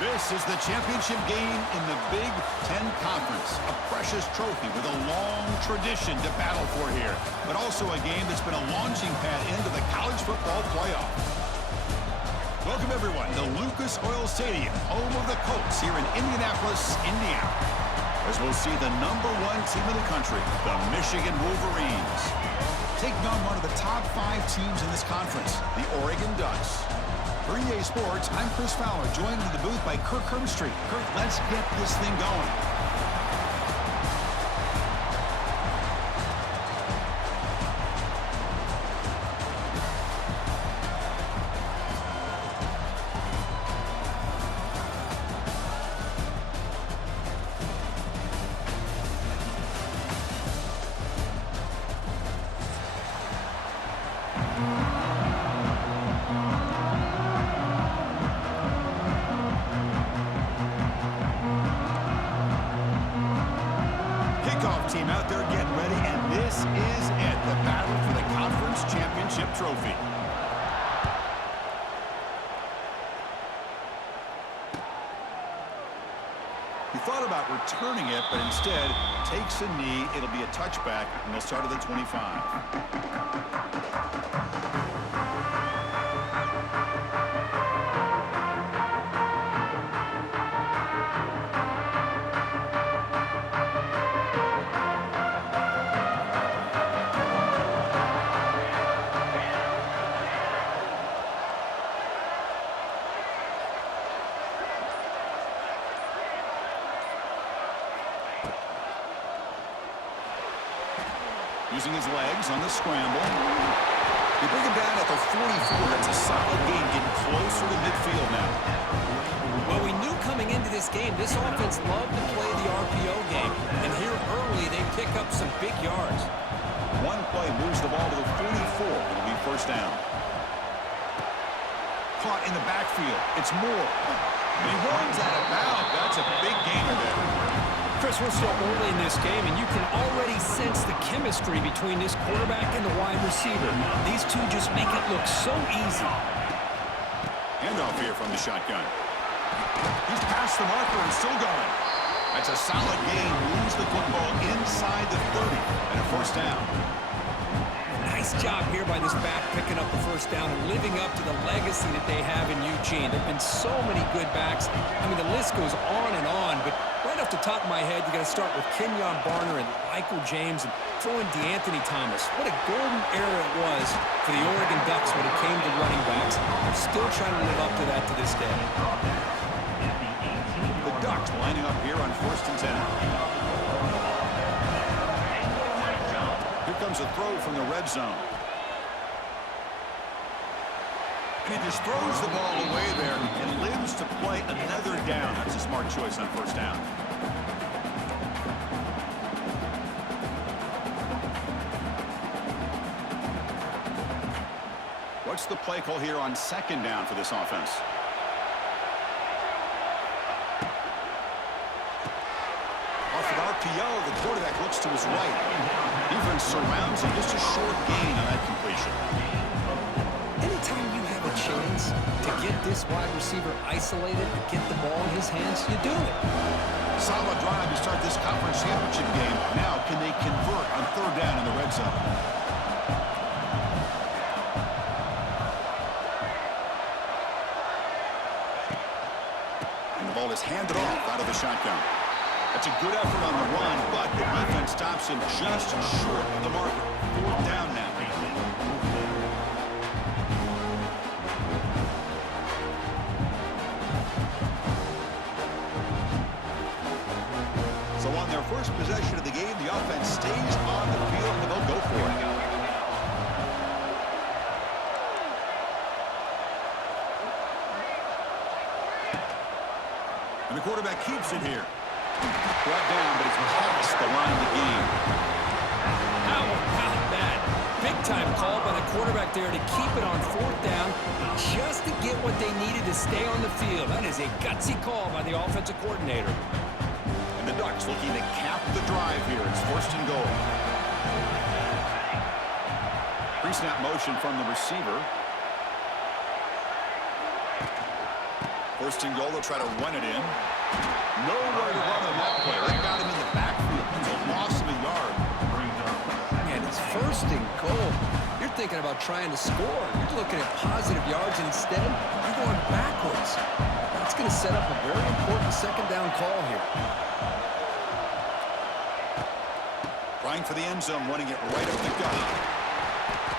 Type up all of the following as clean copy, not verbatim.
This is the championship game in the Big Ten Conference. A precious trophy with a long tradition to battle for here. But also a game that's been a launching pad into the college football playoff. Welcome, everyone, to Lucas Oil Stadium, home of the Colts here in Indianapolis, Indiana. As we'll see the #1 team in the country, the Michigan Wolverines, taking on one of the top 5 teams in this conference, the Oregon Ducks. For EA Sports, I'm Chris Fowler, joined in the booth by Kirk Herbstreit. Kirk, let's get this thing going. Team out there getting ready, and this is it, the battle for the conference championship trophy. He thought about returning it, but instead takes a knee. It'll be a touchback, and they'll start at the 25. Using his legs on the scramble. They bring him down at the 44. That's a solid gain, getting closer to midfield now. Well, we knew coming into this game, this offense loved to play the RPO game. And here early, they pick up some big yards. One play moves the ball to the 44. It'll be first down. Caught in the backfield. It's Moore. And he runs out of bounds. That's a big gainer there. Chris, we're still early in this game, and you can already sense the chemistry between this quarterback and the wide receiver. These two just make it look so easy. Handoff here from the shotgun. He's past the marker and still going. That's a solid gain. Moves the football inside the 30 and a first down. Nice job here by this back picking up the first down and living up to the legacy that they have in Eugene. There have been so many good backs. I mean, the list goes on and on, but right off the top of my head, you got to start with Kenyon Barner and Michael James and throw in DeAnthony Thomas. What a golden era it was for the Oregon Ducks when it came to running backs. They're still trying to live up to that to this day. The Ducks lining up here on 1st and 10. Here comes a throw from the red zone. And he just throws the ball away there and lives to play another down. That's a smart choice on first down. What's the play call here on 2nd down for this offense? Off of RPO, the quarterback looks to his right. Defense surrounds him. Just a short gain on that completion. Anytime you have a chance to get this wide receiver isolated and get the ball in his hands, you do it. Solid drive to start this conference championship game. Now, can they convert on 3rd down in the red zone? And the ball is handed off out of the shotgun. That's a good effort on the run, but the defense stops him just short of the marker. 4th down now. So on their first possession of the game, the offense stays on the field and they'll go for it. And the quarterback keeps it here. Brought down, but it's past the line of the game. How about that? Big-time call by the quarterback there to keep it on 4th down just to get what they needed to stay on the field. That is a gutsy call by the offensive coordinator. And the Ducks looking to cap the drive here. It's 1st and goal. Pre-snap motion from the receiver. First and goal, they'll try to run it in. Nowhere to run on that play. That got him in the backfield. It's a loss of a yard. And it's first and goal. You're thinking about trying to score. You're looking at positive yards, and instead, you're going backwards. That's going to set up a very important second down call here. Trying for the end zone, running it right up the gut.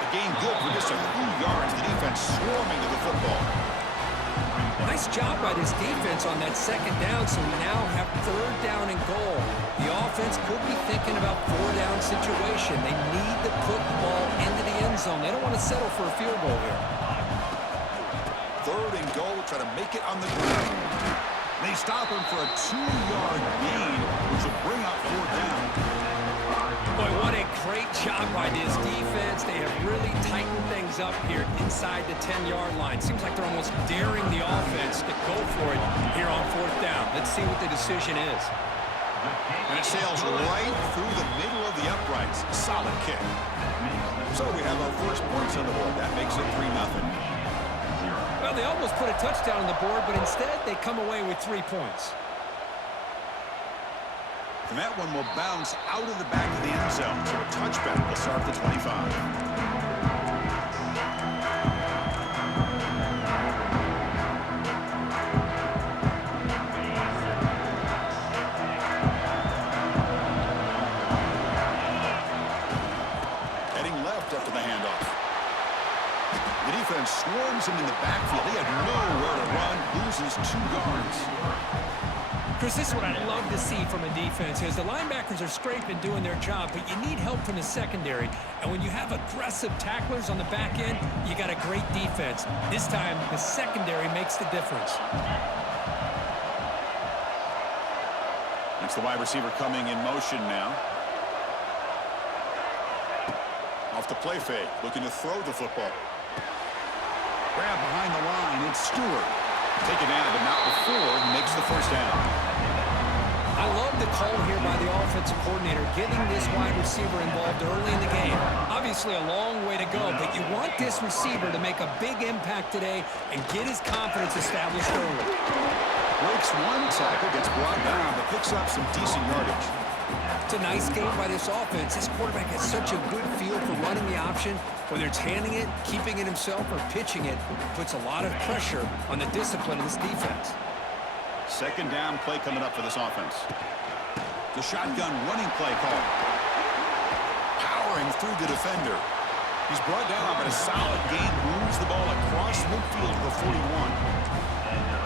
The gain good for just a few yards. The defense swarming to the football. Nice job by this defense on that second down, so we now have third down and goal. The offense could be thinking about four-down situation. They need to put the ball into the end zone. They don't want to settle for a field goal here. Third and goal, try to make it on the ground. They stop him for a 2-yard gain, which will bring up fourth down. Boy, what a great job by this defense. They have really tightened things up here inside the 10-yard line. Seems like they're almost daring the offense to go for it here on fourth down. Let's see what the decision is. And it sails right through the middle of the uprights. Solid kick. So we have our first points on the board. That makes it 3-0. Well, they almost put a touchdown on the board, but instead they come away with 3 points. And that one will bounce out of the back of the end zone. So a touchback will start the 25. After the handoff. The defense swarms him in the backfield. He had nowhere to run, loses 2 yards. Chris, this is what I love to see from a defense is the linebackers are scraping, doing their job, but you need help from the secondary. And when you have aggressive tacklers on the back end, you got a great defense. This time, the secondary makes the difference. It's the wide receiver coming in motion now. Off the play fake, looking to throw the football. Grab behind the line, it's Stewart. Taken down, but not before he makes the first down. I love the call here by the offensive coordinator, getting this wide receiver involved early in the game. Obviously a long way to go, but you want this receiver to make a big impact today and get his confidence established early. Breaks one tackle, gets brought down, but picks up some decent yardage. It's a nice game by this offense. This quarterback has such a good feel for running the option. Whether it's handing it, keeping it himself, or pitching it, puts a lot of pressure on the discipline of this defense. Second down play coming up for this offense. The shotgun running play call. Powering through the defender. He's brought down, but a solid gain moves the ball across midfield to the 41.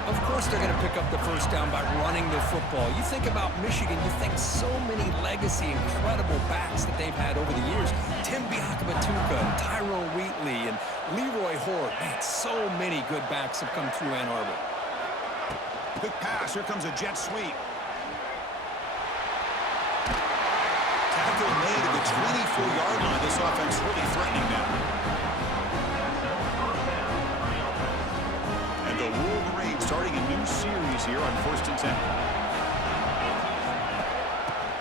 Of course they're going to pick up the first down by running the football. You think about Michigan, you think so many legacy, incredible backs that they've had over the years. Tim Biakabatuka, Tyrone Wheatley, and Leroy Hort. Man, so many good backs have come through Ann Arbor. Quick pass, here comes a jet sweep. Tackle made at the 24-yard line. This offense really threatening now. And the Wolverines starting a new series here on 1st and 10.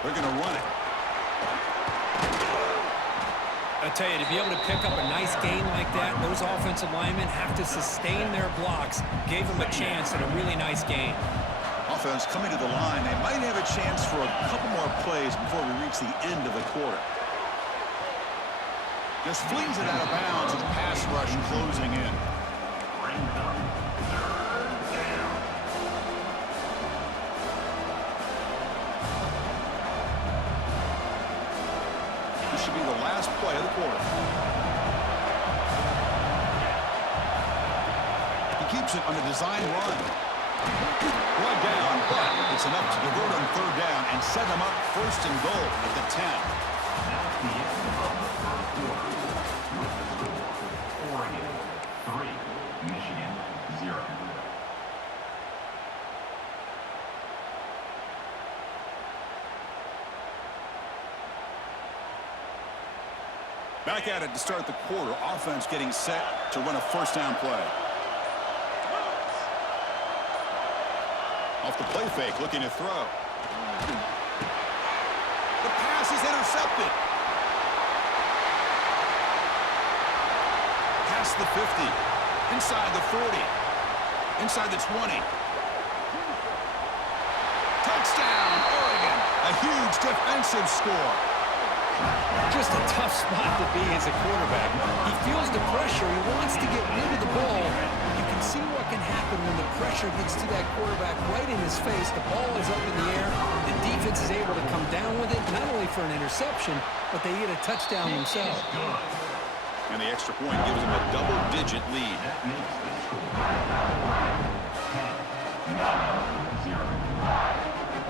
They're going to run it. I tell you, to be able to pick up a nice gain like that, those offensive linemen have to sustain their blocks. Gave them a chance at a really nice gain. Offense coming to the line. They might have a chance for a couple more plays before we reach the end of the quarter. Just flings it out of bounds with the pass rush closing in. This should be the last play of the quarter. He keeps it on a design run. Brought down, but it's enough to convert on third down and set them up first and goal at the 10. Oregon 3, Michigan 0. Back at it to start the quarter. Offense getting set to run a first down play. Off the play fake, looking to throw. The pass is intercepted. Past the 50. Inside the 40. Inside the 20. huge defensive score. Just a tough spot to be as a quarterback. He feels the pressure. He wants to get rid of the ball. You can see what can happen when the pressure gets to that quarterback right in his face. The ball is up in the air. The defense is able to come down with it, not only for an interception, but they get a touchdown themselves. And the extra point gives them a double-digit lead.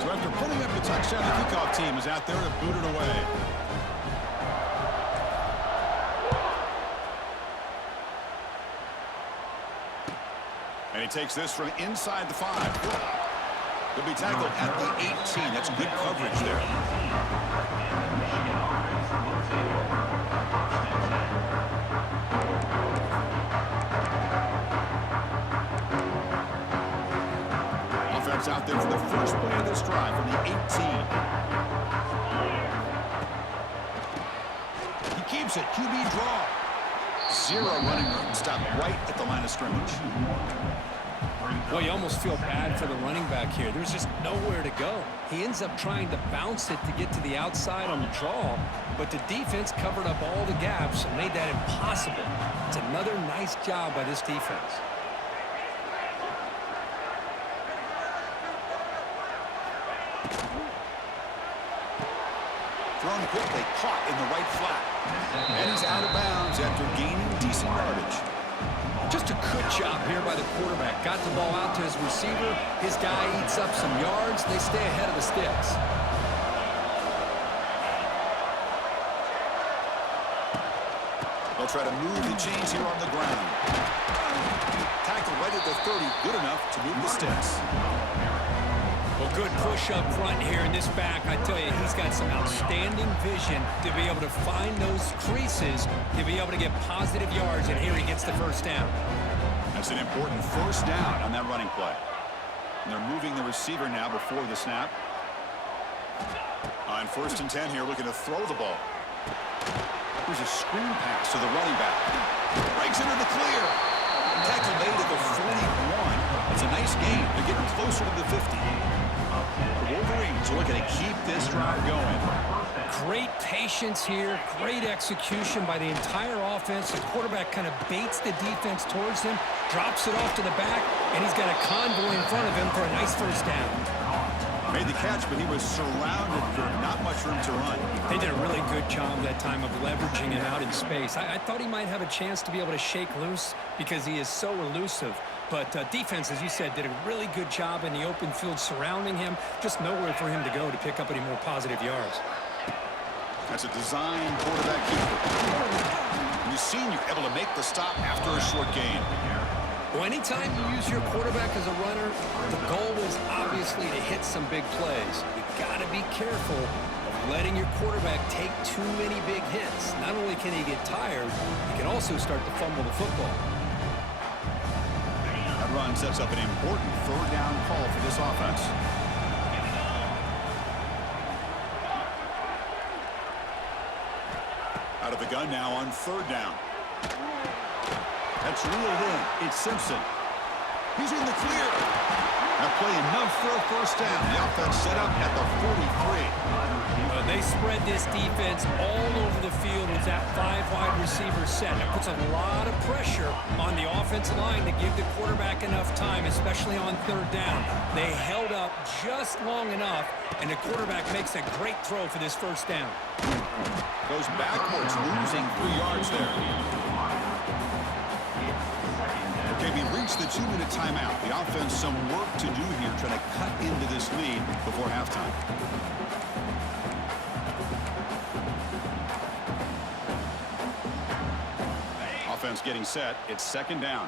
So after putting up the touchdown, the kickoff team is out there to boot it away. And he takes this from inside the 5. He'll be tackled at the 18. That's good coverage there. Offense out there for the first play of this drive from the 18. He keeps it. QB draw. 0 running room. Stopped right at the line of scrimmage. Well, you almost feel bad for the running back here. There's just nowhere to go. He ends up trying to bounce it to get to the outside on the draw, but the defense covered up all the gaps and made that impossible. It's another nice job by this defense. Thrown quickly, caught in the right flat. And he's out of bounds after gaining decent yardage. Just a good job here by the quarterback. Got the ball out to his receiver. His guy eats up some yards. They stay ahead of the sticks. They'll try to move the chains here on the ground. Tackle right at the 30. Good enough to move the sticks. Well, good push up front here in this back. I tell you, he's got some outstanding vision to be able to find those creases, to be able to get positive yards, and here he gets the first down. That's an important first down on that running play. And they're moving the receiver now before the snap. On 1st and 10 here, looking to throw the ball. Here's a screen pass to the running back. Breaks into the clear. Tackle made at the 41. It's a nice gain. They're getting closer to the 50. The Wolverines are looking to keep this drive going. Great patience here. Great execution by the entire offense. The quarterback kind of baits the defense towards him, drops it off to the back, and he's got a convoy in front of him for a nice first down. Made the catch, but he was surrounded for not much room to run. They did a really good job that time of leveraging him out in space. I thought he might have a chance to be able to shake loose because he is so elusive. But defense, as you said, did a really good job in the open field surrounding him. Just nowhere for him to go to pick up any more positive yards. That's a design quarterback keeper. You've seen you're able to make the stop after a short gain. Well, anytime you use your quarterback as a runner, the goal is obviously to hit some big plays. You got to be careful of letting your quarterback take too many big hits. Not only can he get tired, he can also start to fumble the football. That run sets up an important 3rd down call for this offense. Out of the gun now on 3rd down. That's reeled in. It's Simpson. He's in the clear. That play enough for a first down. The offense set up at the 43. They spread this defense all over the field with that 5-wide receiver set. It puts a lot of pressure on the offensive line to give the quarterback enough time, especially on 3rd down. They held up just long enough, and the quarterback makes a great throw for this first down. Goes backwards, losing 3 yards there. Okay, we reached the 2-minute timeout. The offense some work to do here, trying to cut into this lead before halftime. Offense getting set. It's 2nd down.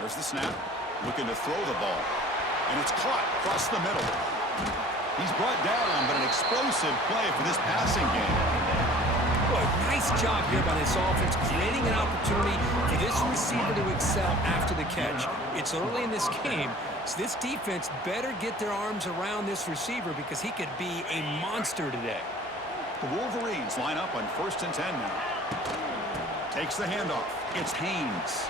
There's the snap. Looking to throw the ball. And it's caught across the middle. He's brought down, but an explosive play for this passing game. Boy, nice job here by this offense, creating an opportunity for this receiver to excel after the catch. It's early in this game, so this defense better get their arms around this receiver because he could be a monster today. The Wolverines line up on 1st and 10 now. Takes the handoff. It's Haynes.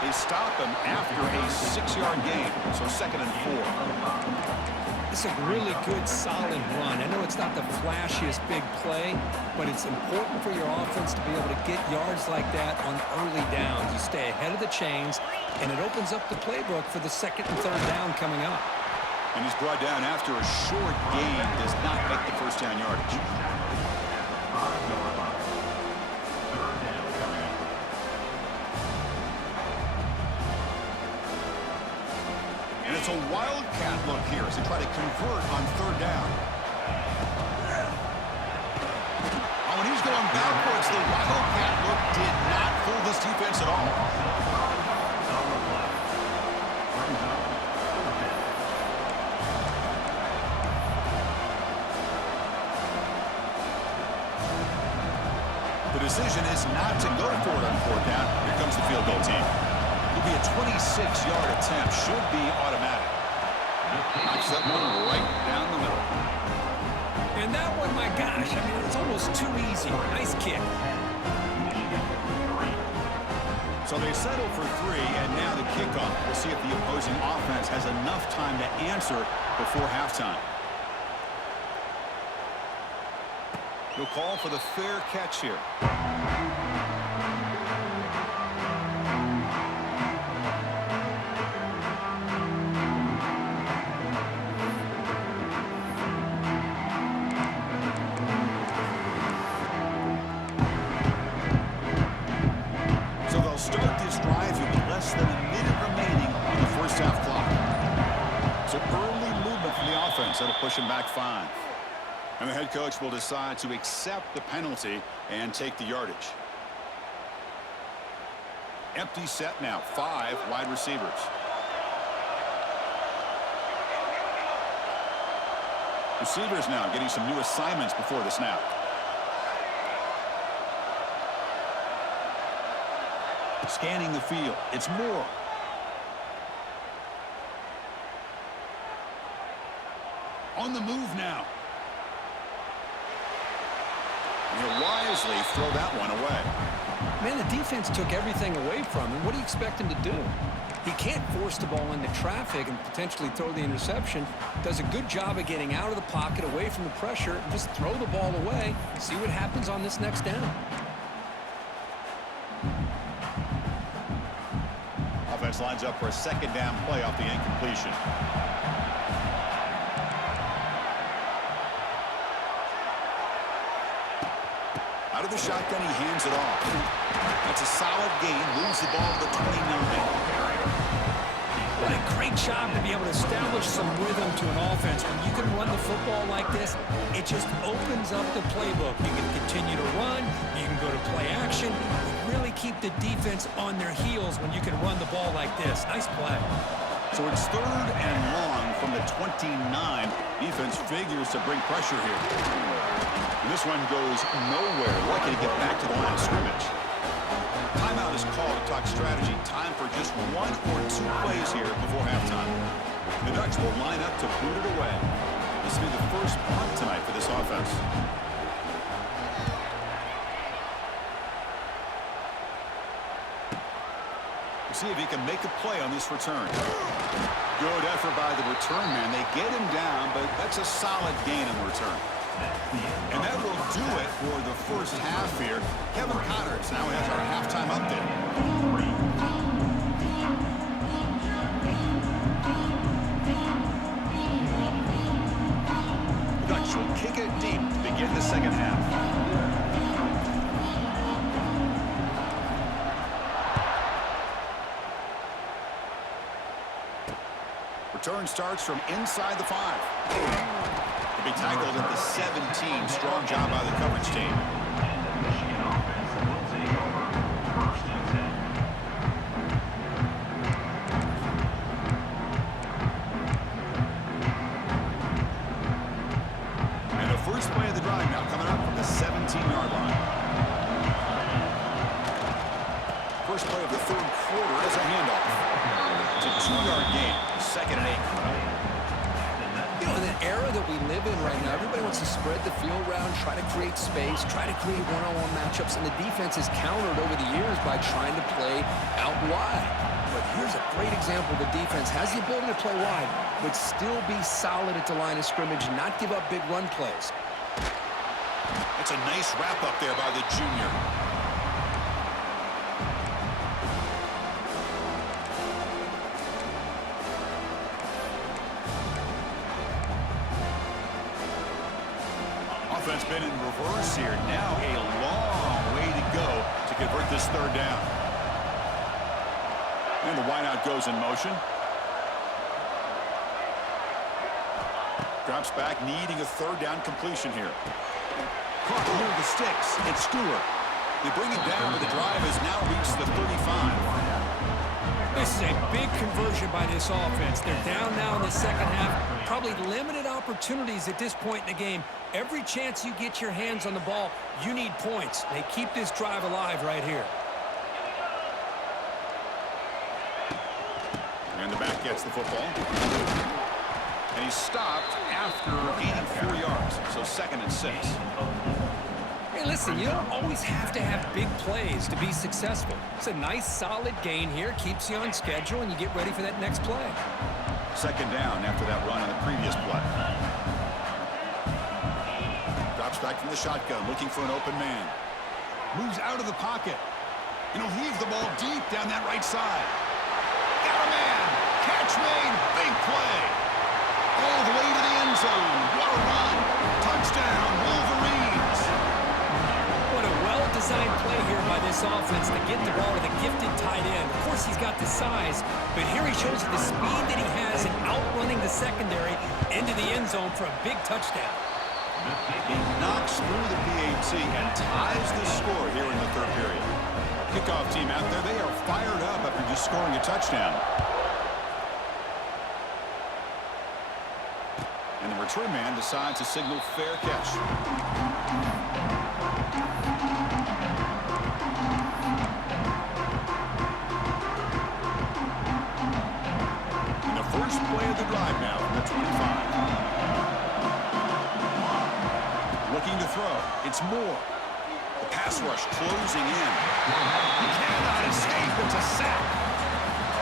They stop him after a 6-yard gain, so 2nd and 4. It's a really good, solid run. I know it's not the flashiest big play, but it's important for your offense to be able to get yards like that on early downs. You stay ahead of the chains, and it opens up the playbook for the 2nd and 3rd down coming up. And he's brought down after a short gain, does not make the first down yardage. And it's a wildcat look here as they try to convert on 3rd down. Oh, and he's going backwards. The wildcat look did not fool this defense at all. The decision is not to go for it on 4th down. Here comes the field goal team. It'll be a 26-yard attempt. Should be automatic. Knocks that one right down the middle. And that one, my gosh, I mean, it's almost too easy. Nice kick. So they settle for 3, and now the kickoff. We'll see if the opposing offense has enough time to answer before halftime. He'll call for the fair catch here. So they'll start this drive with less than a minute remaining on the first half clock. So early movement from the offense. That'll push him back 5. And the head coach will decide to accept the penalty and take the yardage. Empty set now. 5 wide receivers. Receivers now getting some new assignments before the snap. Scanning the field. It's Moore. On the move now. He'll wisely throw that one away. Man, the defense took everything away from him. What do you expect him to do? He can't force the ball into traffic and potentially throw the interception. Does a good job of getting out of the pocket, away from the pressure, and just throw the ball away. See what happens on this next down. Offense lines up for a 2nd down play off the incompletion. Out of the shotgun, he hands it off. That's a solid gain. Moves the ball to the 29. What a great job to be able to establish some rhythm to an offense. When you can run the football like this, it just opens up the playbook. You can continue to run. You can go to play action. Really keep the defense on their heels when you can run the ball like this. Nice play. So it's 3rd and long from the 29. Defense figures to bring pressure here. And this one goes nowhere. Lucky to get back to the line of scrimmage. Timeout is called to talk strategy. Time for just 1 or 2 plays here before halftime. The Ducks will line up to boot it away. This will be the first punt tonight for this offense. We'll see if he can make a play on this return. Good effort by the return man. They get him down, but that's a solid gain on the return. And that will do it for the first half here. Kevin Connors now has our halftime update. The Ducks will kick it deep to begin the 2nd half. Return starts from inside the 5. To be tackled at the 17. Strong job by the coverage team. Michigan offense will take over 1st and 10. And the first play of the drive now coming up from the 17-yard line. First play of the 3rd quarter is a handoff. It's a 2-yard gain. 2nd and 8. You know, in the era that we live in right now, everybody wants to spread the field around, try to create space, try to create one-on-one matchups, and the defense has countered over the years by trying to play out wide. Here's a great example. The defense has the ability to play wide, but still be solid at the line of scrimmage, not give up big run plays. That's a nice wrap-up there by the junior. Offense been in reverse here. Now a long way to go to convert this third down. And the wideout goes in motion. Drops back, needing a third down completion here. Caught near the sticks. It's Stewart. They bring it down, but the drive has now reached the 35. This is a big conversion by this offense. They're down now in the second half. Probably limited opportunities at this point in the game. Every chance you get your hands on the ball, you need points. They keep this drive alive right here. And the back gets the football. And he's stopped after gaining 4 yards. So 2nd and 6. Hey, listen, you don't always have to have big plays to be successful. It's a nice, solid gain here. Keeps you on schedule, and you get ready for that next play. 2nd down after that run on the previous play. Drops back from the shotgun, looking for an open man. Moves out of the pocket. And he'll heave the ball deep down that right side. Got a man. Catch made. Big play. All the way to the end zone. What a run. Touchdown, Wolverines. What a well-designed play here by this offense to get the ball to the gifted tight end. Of course, he's got the size, but here he shows you the speed that he has in outrunning the secondary into the end zone for a big touchdown. He knocks through the PAT and ties the score here in the third period. Kickoff team out there, they are fired up after just scoring a touchdown. And the return man decides to signal fair catch. And the first play of the drive now from the 25. Looking to throw. It's Moore. The pass rush closing in. He cannot escape. It's a sack.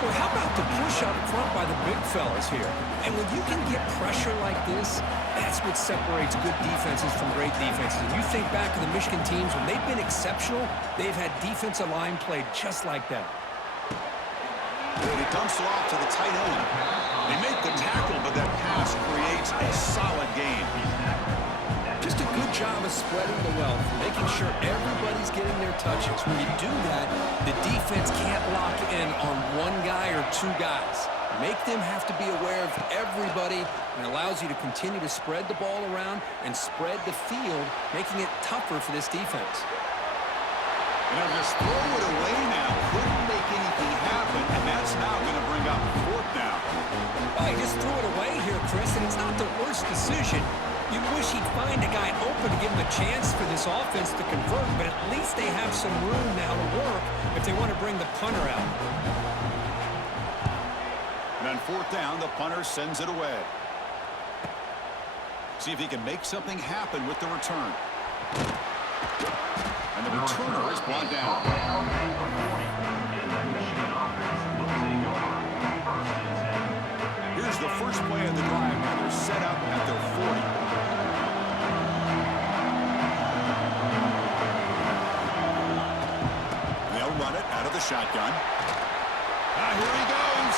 Well, how about the push up front by the big fellas here? And when you can get pressure like this, that's what separates good defenses from great defenses. And you think back to the Michigan teams, when they've been exceptional, they've had defensive line play just like that. And he dumps it off to the tight end. They make the tackle, but that pass creates a solid gain. Just a good job of spreading the wealth, making sure everybody's getting their touches. When you do that, the defense can't lock in on one guy or two guys. Make them have to be aware of everybody, and allows you to continue to spread the ball around and spread the field, making it tougher for this defense. And they'll just throw it away now. Couldn't make anything happen, and that's now going to bring up 4th down. Well, he just threw it away here, Chris, and it's not the worst decision. You wish he'd find a guy open to give him a chance for this offense to convert, but at least they have some room now to work if they want to bring the punter out. And on 4th down, the punter sends it away. See if he can make something happen with the return. And the returner is brought down. Here's the first play of the drive. Now they're set up at their 40. They'll run it out of the shotgun. Here he goes.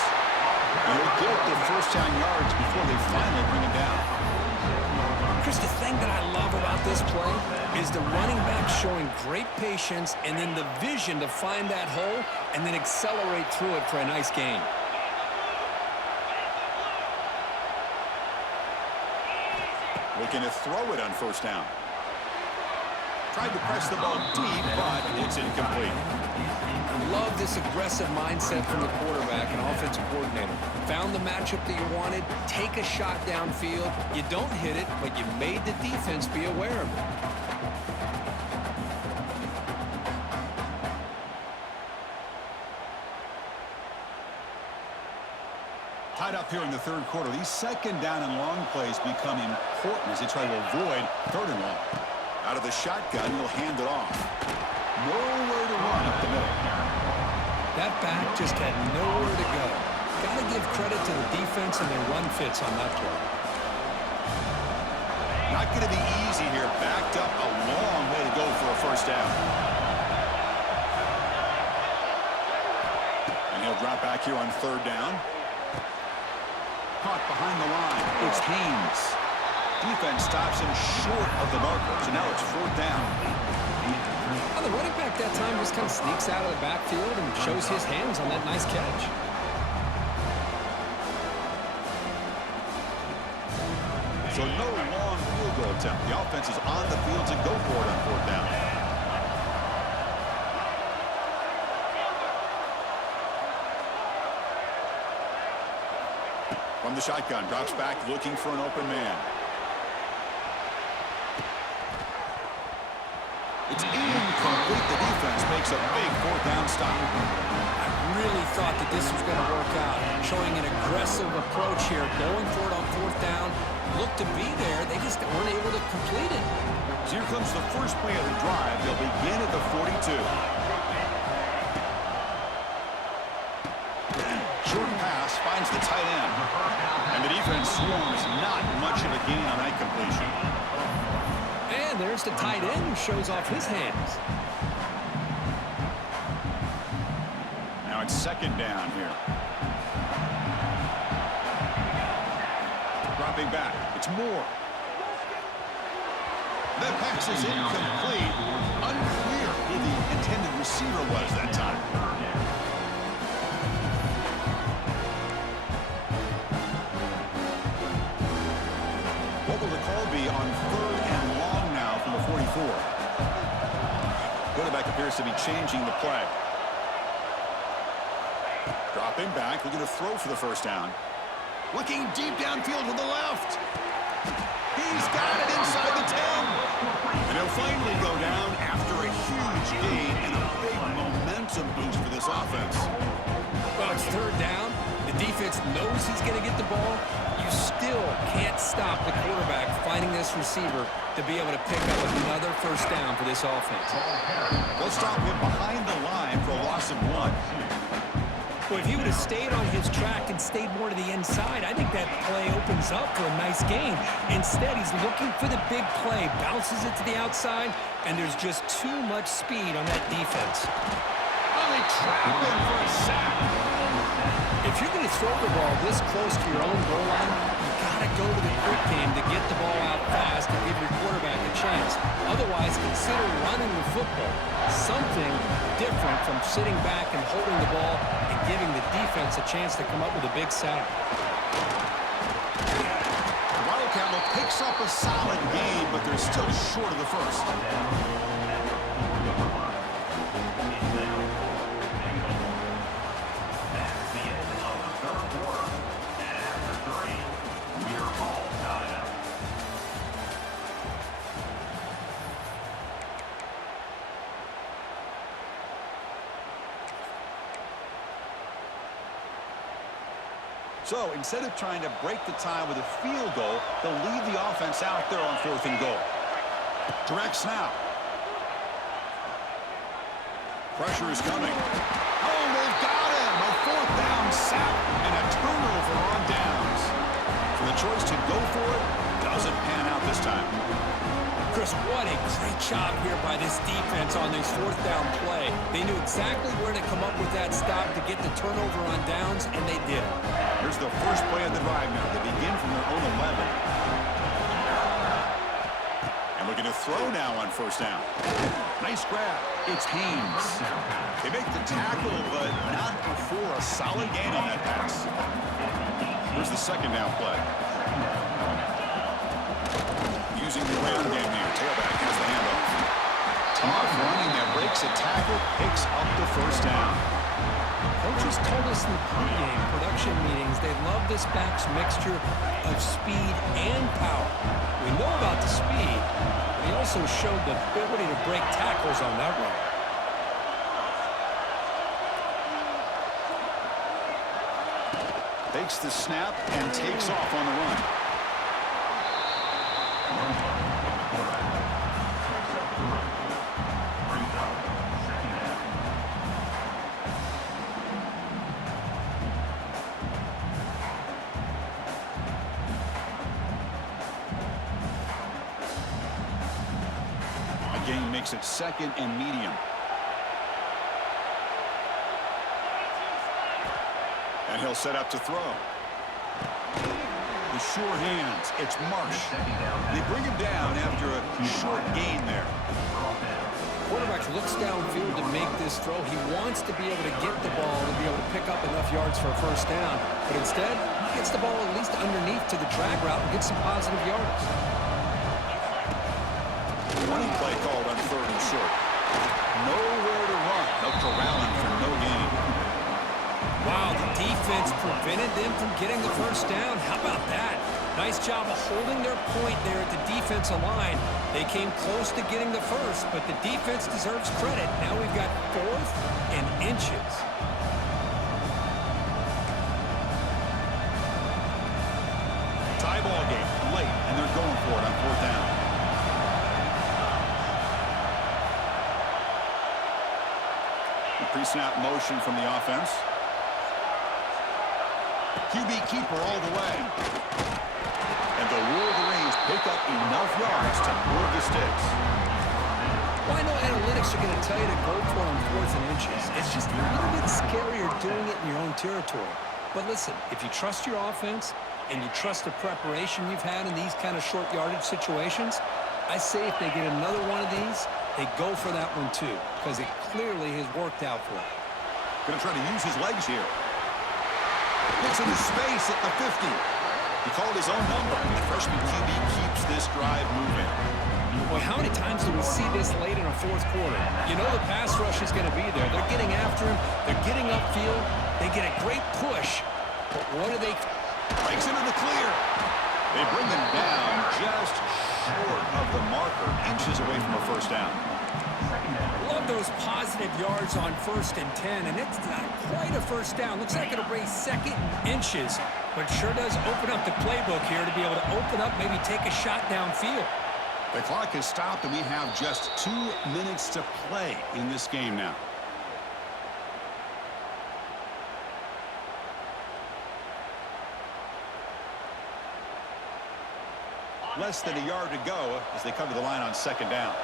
He'll get the first 10 yards before they finally bring him down. Chris, the thing that I love about this play is the running back showing great patience and then the vision to find that hole and then accelerate through it for a nice gain. Looking to throw it on 1st down. Tried to press the ball deep, but it's incomplete. Love this aggressive mindset from the quarterback and offensive coordinator. Found the matchup that you wanted, take a shot downfield. You don't hit it, but you made the defense be aware of it. Tied up here in the third quarter. These 2nd down and long plays become important as they try to avoid 3rd and long. Out of the shotgun, he'll hand it off. Nowhere to run up the middle. That back just had nowhere to go. Got to give credit to the defense and their run fits on that play. Not going to be easy here. Backed up a long way to go for a first down. And he'll drop back here on third down. Caught behind the line. It's Haynes. Defense stops him short of the marker. So now it's fourth down. Well, the running back that time just kind of sneaks out of the backfield and shows his hands on that nice catch. So no long field goal attempt. The offense is on the field to go for it on fourth down. From the shotgun, drops back looking for an open man. It's incomplete. The defense makes a big fourth down stop. I really thought that this was going to work out. Showing an aggressive approach here, going for it on fourth down. Looked to be there. They just weren't able to complete it. So here comes the first play of the drive. They'll begin at the 42. Short pass finds the tight end. And the defense swarms not much of a gain on that completion. And there's the tight end who shows off his hands. Now it's second down here. Dropping back. It's Moore. That pass is incomplete. Unclear who the intended receiver was that time. What will the call be on third and long now from the 44? Quarterback appears to be changing the play. Dropping back, looking to throw for the first down. Looking deep downfield to the left. He's got it inside the 10. And he'll finally go down after a huge gain and a big momentum boost for this offense. Well, it's third down. The defense knows he's going to get the ball. You still can't stop the quarterback finding this receiver to be able to pick up another first down for this offense. They'll stop him behind the line for a loss of 1. Well, if he would have stayed on his track and stayed more to the inside, I think that play opens up for a nice gain. Instead, he's looking for the big play, bounces it to the outside, and there's just too much speed on that defense. Oh, they trap him for a sack. If you're going to throw the ball this close to your own goal line, you got to go to the quick game to get the ball out fast and give your quarterback a chance. Otherwise, consider running the football. Something different from sitting back and holding the ball and giving the defense a chance to come up with a big sack. Wildcat picks up a solid game, but they're still short of the first. So instead of trying to break the tie with a field goal, they'll leave the offense out there on fourth and goal. Direct snap. Pressure is coming. Oh, they've got him. A fourth down sack and a turnover on downs. So the choice to go for it doesn't pan out this time. Chris, what a great job here by this defense on this fourth down play. They knew exactly where to come up with that stop to get the turnover on downs, and they did it. Here's the first play of the drive now. They begin from their own 11. And looking to throw now on first down. Nice grab. It's Haynes. They make the tackle, but not before a solid gain on that pass. Here's the second down play. Using the ground game here. Tailback has the handoff. Tough running that breaks a tackle, picks up the first down. Coaches told us in the pregame production meetings they love this back's mixture of speed and power. We know about the speed, but he also showed the ability to break tackles on that run. Takes the snap and takes off on the run. he makes it 2nd and medium. And he'll set up to throw. The sure hands. It's Marsh. They bring him down after a short gain there. Quarterback looks downfield to make this throw. He wants to be able to get the ball and be able to pick up enough yards for a first down. But instead, he gets the ball at least underneath to the drag route and gets some positive yards. 20 play called on 3rd and short. Nowhere to run. They'll corral him for no gain. Wow, the defense prevented them from getting the first down. How about that? Nice job of holding their point there at the defensive line. They came close to getting the first, but the defense deserves credit. Now we've got 4th and inches. Tie ball game late, and they're going for it on 4th down. The pre-snap motion from the offense. QB keeper all the way. And the Wolverines pick up enough yards to move the sticks. Well, I know analytics are going to tell you to go for it on 4th and inches. It's just a little bit scarier doing it in your own territory. But listen, if you trust your offense and you trust the preparation you've had in these kind of short yardage situations, I say if they get another one of these, they go for that one too, because it clearly has worked out for them. Going to try to use his legs here. Gets into space at the 50. He called his own number. The freshman QB keeps this drive moving. Boy, how many times do we see this late in a 4th quarter? You know the pass rush is going to be there. They're getting after him. They're getting upfield. They get a great push. But what do they... Breaks into the clear. They bring him down just short of the marker, inches away from a first down. Love those positive yards on 1st and 10, and it's not quite a first down. Looks like it'll bring 2nd inches, but sure does open up the playbook here to be able to open up, maybe take a shot downfield. The clock has stopped, and we have just 2 minutes to play in this game now. Less than a yard to go as they come to the line on 2nd down.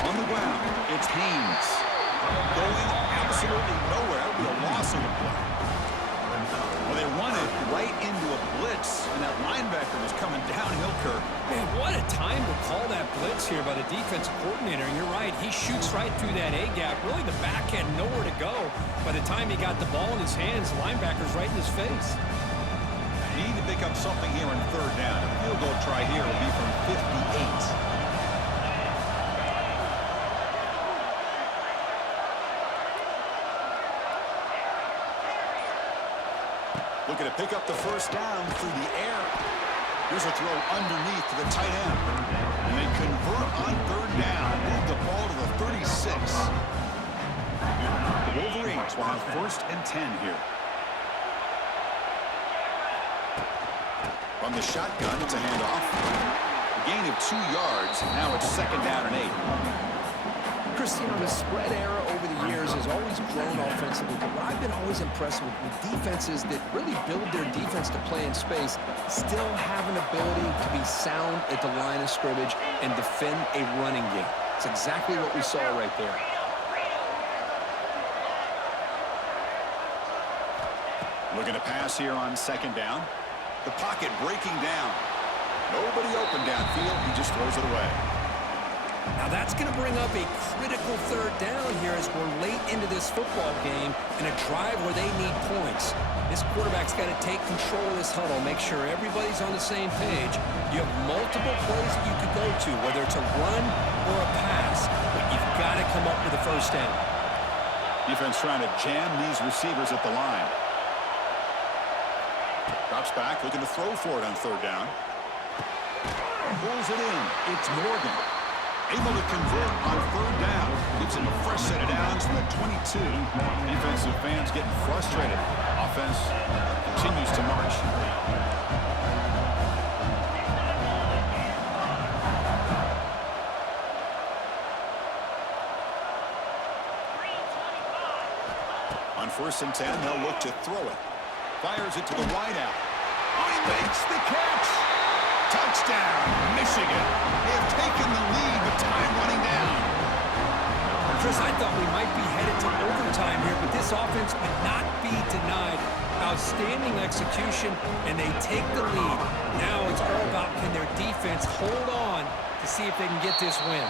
On the ground, it's Haynes. Going absolutely nowhere. That would be a loss on the play. Well, they run it right into a blitz, and that linebacker was coming downhill, Kirk. Man, what a time to call that blitz here by the defensive coordinator. And you're right, he shoots right through that A-gap. Really, the back had nowhere to go. By the time he got the ball in his hands, the linebacker's right in his face. Need to pick up something here on 3rd down. A field goal try here will be from 58. Looking to pick up the first down through the air. Here's a throw underneath to the tight end. And they convert on 3rd down. Move the ball to the 36. The Wolverines will have 1st and 10 here. From the shotgun, it's a handoff. A gain of 2 yards. Now it's 2nd down and 8. Christine, the spread era over the years has always grown offensively, but what I've been always impressed with defenses that really build their defense to play in space still have an ability to be sound at the line of scrimmage and defend a running game. It's exactly what we saw right there. Looking to pass here on 2nd down. The pocket breaking down. Nobody open downfield. He just throws it away. Now that's going to bring up a critical 3rd down here as we're late into this football game in a drive where they need points. This quarterback's got to take control of this huddle, make sure everybody's on the same page. You have multiple plays that you could go to, whether it's a run or a pass, but you've got to come up with a first down. Defense trying to jam these receivers at the line. Drops back, looking to throw for it on 3rd down. Pulls it in. It's Morgan. Able to convert on 3rd down. Gives him a fresh set of downs from the 22. Defensive fans getting frustrated. Offense continues to march. On 1st and 10, they'll look to throw it. Fires it to the wideout. Oh, he makes the catch. Touchdown, Michigan. They have taken the lead with time running down. Chris, I thought we might be headed to overtime here, but this offense would not be denied. Outstanding execution, and they take the lead. Now it's all about can their defense hold on to see if they can get this win.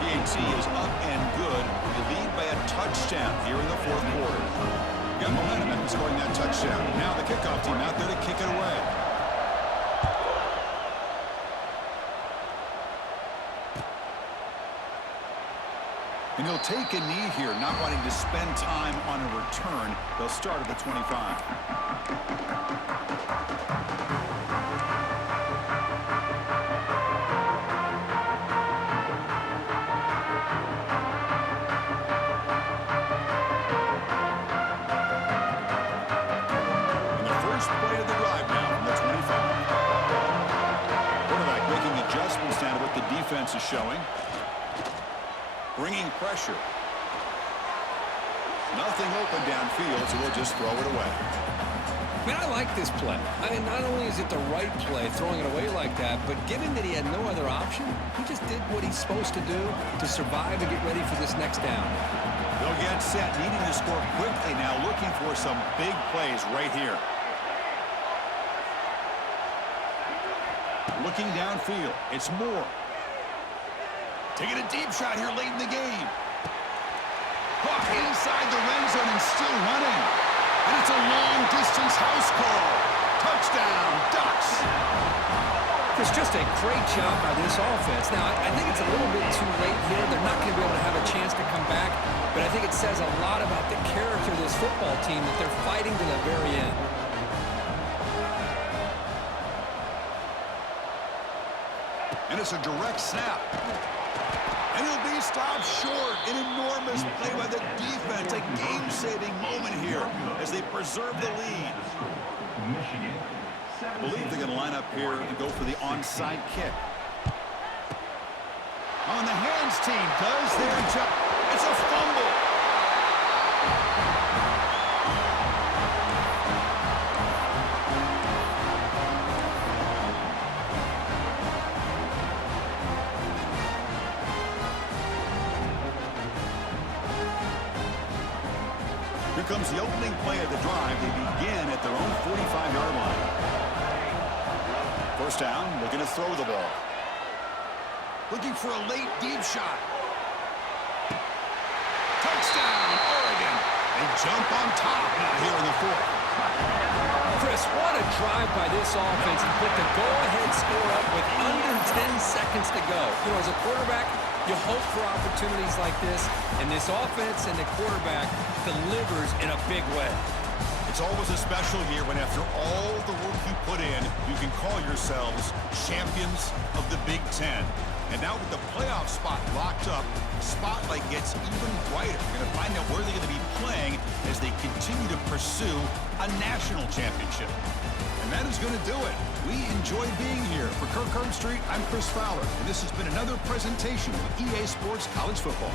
PAT is up and good. They lead by a touchdown here in the fourth quarter. Got momentum after scoring that touchdown. Now the kickoff team out there to kick it away. And he'll take a knee here, not wanting to spend time on a return. They'll start at the 25. And the first play of the drive now from the 25. Quarterback making adjustments now to what the defense is showing. Bringing pressure. Nothing open downfield, so we'll just throw it away. Man, I like this play. I mean, not only is it the right play, throwing it away like that, but given that he had no other option, he just did what he's supposed to do to survive and get ready for this next down. They'll get set, needing to score quickly now, looking for some big plays right here. Looking downfield, it's Moore. Taking a deep shot here late in the game. Caught inside the red zone and still running. And it's a long-distance house call. Touchdown, Ducks. It's just a great job by this offense. Now, I think it's a little bit too late here. They're not going to be able to have a chance to come back. But I think it says a lot about the character of this football team that they're fighting to the very end. And it's a direct snap. And he'll be stopped short. An enormous play by the defense. A game-saving moment here as they preserve the lead. I believe they're going to line up here and go for the onside kick. On the hands team does their job. It's a fumble. Here comes the opening play of the drive. They begin at their own 45-yard line. First down, looking to throw the ball. Looking for a late deep shot. Touchdown, Oregon. They jump on top now here in the fourth. Chris, what a drive by this offense to put the go-ahead score up with under 10 seconds to go. You know, as a quarterback, you hope for opportunities like this, and this offense and the quarterback delivers in a big way. It's always a special year when after all the work you put in, you can call yourselves champions of the Big Ten. And now with the playoff spot locked up, the spotlight gets even brighter. We're going to find out where they're going to be playing as they continue to pursue a national championship. And that is going to do it. We enjoy being here. For Kirk Herbstreit, I'm Chris Fowler, and this has been another presentation of EA Sports College Football.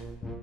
Eugene.